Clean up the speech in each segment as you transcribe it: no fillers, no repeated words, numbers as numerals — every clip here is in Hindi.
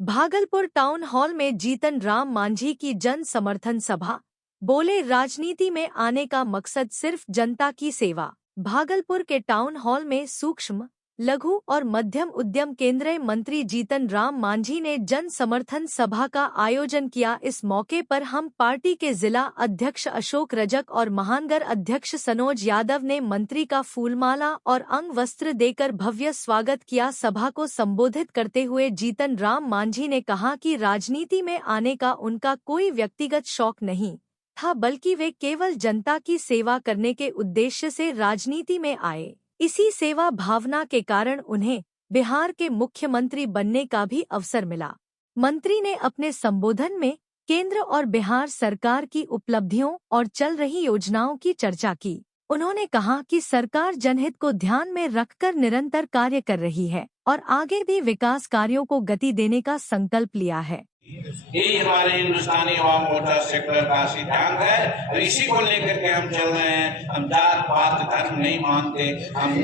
भागलपुर टाउन हॉल में जीतन राम मांझी की जन समर्थन सभा। बोले, राजनीति में आने का मकसद सिर्फ जनता की सेवा। भागलपुर के टाउन हॉल में सूक्ष्म, लघु और मध्यम उद्यम केंद्रीय मंत्री जीतन राम मांझी ने जन समर्थन सभा का आयोजन किया। इस मौके पर हम पार्टी के जिला अध्यक्ष अशोक रजक और महानगर अध्यक्ष सनोज यादव ने मंत्री का फूलमाला और अंग वस्त्र देकर भव्य स्वागत किया। सभा को संबोधित करते हुए जीतन राम मांझी ने कहा कि राजनीति में आने का उनका कोई व्यक्तिगत शौक नहीं था, बल्कि वे केवल जनता की सेवा करने के उद्देश्य से राजनीति में आए। इसी सेवा भावना के कारण उन्हें बिहार के मुख्यमंत्री बनने का भी अवसर मिला। मंत्री ने अपने संबोधन में केंद्र और बिहार सरकार की उपलब्धियों और चल रही योजनाओं की चर्चा की। उन्होंने कहा कि सरकार जनहित को ध्यान में रखकर निरंतर कार्य कर रही है और आगे भी विकास कार्यों को गति देने का संकल्प लिया है। यही हमारे हिंदुस्तानी अवाम मोर्चा सेक्टर का सिद्धांत है और इसी को लेकर के हम चल रहे हैं। हम जात पात धर्म नहीं मानते, हम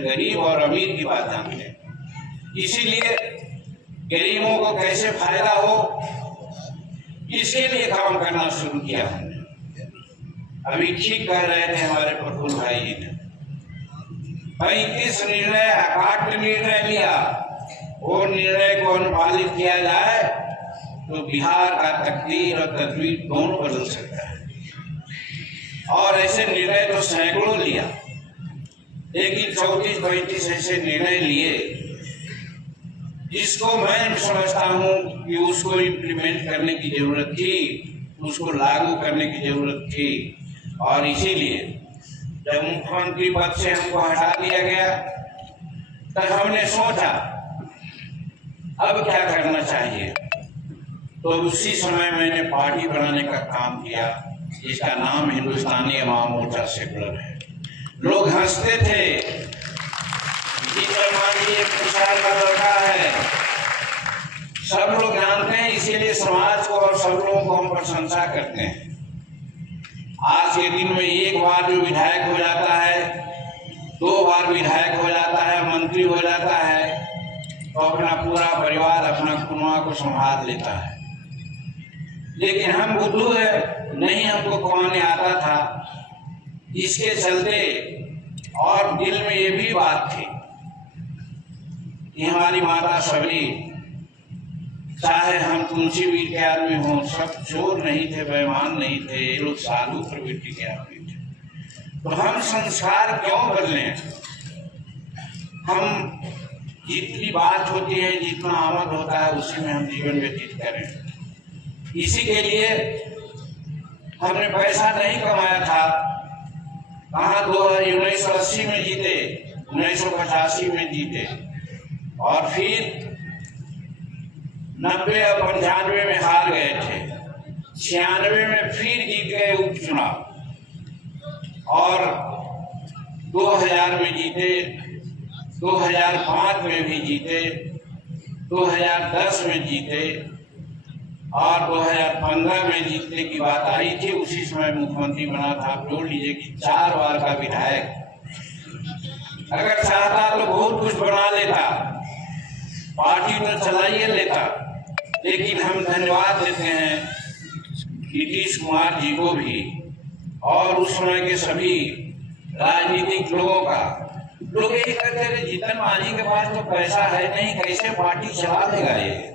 गरीब और अमीर की बात जानते हैं। इसीलिए गरीबों को कैसे फायदा हो, इसके लिए काम करना शुरू किया हमने। अभी ठीक कह रहे थे हमारे प्रफुल्ल भाई जी ने 35 निर्णय अकाट्य निर्णय लिया। वो निर्णय को अनुपालित किया जाए तो बिहार का तकदीर और तस्वीर दोनों बदल सकता है। और ऐसे निर्णय तो सैकड़ों लिया, लेकिन 34-35 ऐसे निर्णय लिए जिसको मैं समझता हूँ कि उसको इम्प्लीमेंट करने की जरूरत थी, उसको लागू करने की जरूरत थी। और इसीलिए जब मुख्यमंत्री पद से हमको हटा दिया गया तब हमने सोचा अब क्या करना चाहिए। तो उसी समय मैंने पार्टी बनाने का काम किया, जिसका नाम हिंदुस्तानी अवाम मोर्चा सेकुलर है। लोग हंसते थे, जीतन मांझी एक प्रचार का लड़का है, सब लोग जानते हैं, इसीलिए समाज को और सब लोगों को हम प्रशंसा करते हैं। आज के दिन में एक बार जो विधायक हो जाता है, 2 बार विधायक हो जाता है, मंत्री हो जाता है, तो अपना पूरा परिवार, अपना कुनवा को संभाल लेता है। लेकिन हम बुद्धू है, नहीं हमको कमाने आता था। इसके चलते और दिल में ये भी बात थी कि हमारी माता सबरी, चाहे हम तुलसी वीर के आदमी हों, सब चोर नहीं थे, बेईमान नहीं थे, ये लोग साधु प्रवृत्ति के आदमी थे। तो हम संस्कार क्यों बदलें? हम जितनी बात होती है, जितना आमद होता है, उसी में हम जीवन व्यतीत करें। इसी के लिए हमने पैसा नहीं कमाया था। कहाँ 1980 में जीते, 1985 में जीते और फिर 90 और 95 में हार गए थे। 96 में फिर जीत गए उपचुनाव और 2000 में जीते, 2005 में भी जीते, 2010 में जीते और 2015 में जीतने की बात आई थी। उसी समय मुख्यमंत्री बना था। आप जोड़ लीजिए कि 4 बार का विधायक। अगर चाहता तो बहुत कुछ बना लेता, पार्टी तो चला ही लेता। लेकिन हम धन्यवाद देते हैं नीतीश कुमार जी को भी और उस समय के सभी राजनीतिक लोगों का। लोग यही कहते थे जीतन मांझी के पास तो पैसा है नहीं, कैसे पार्टी चला लेगा ये।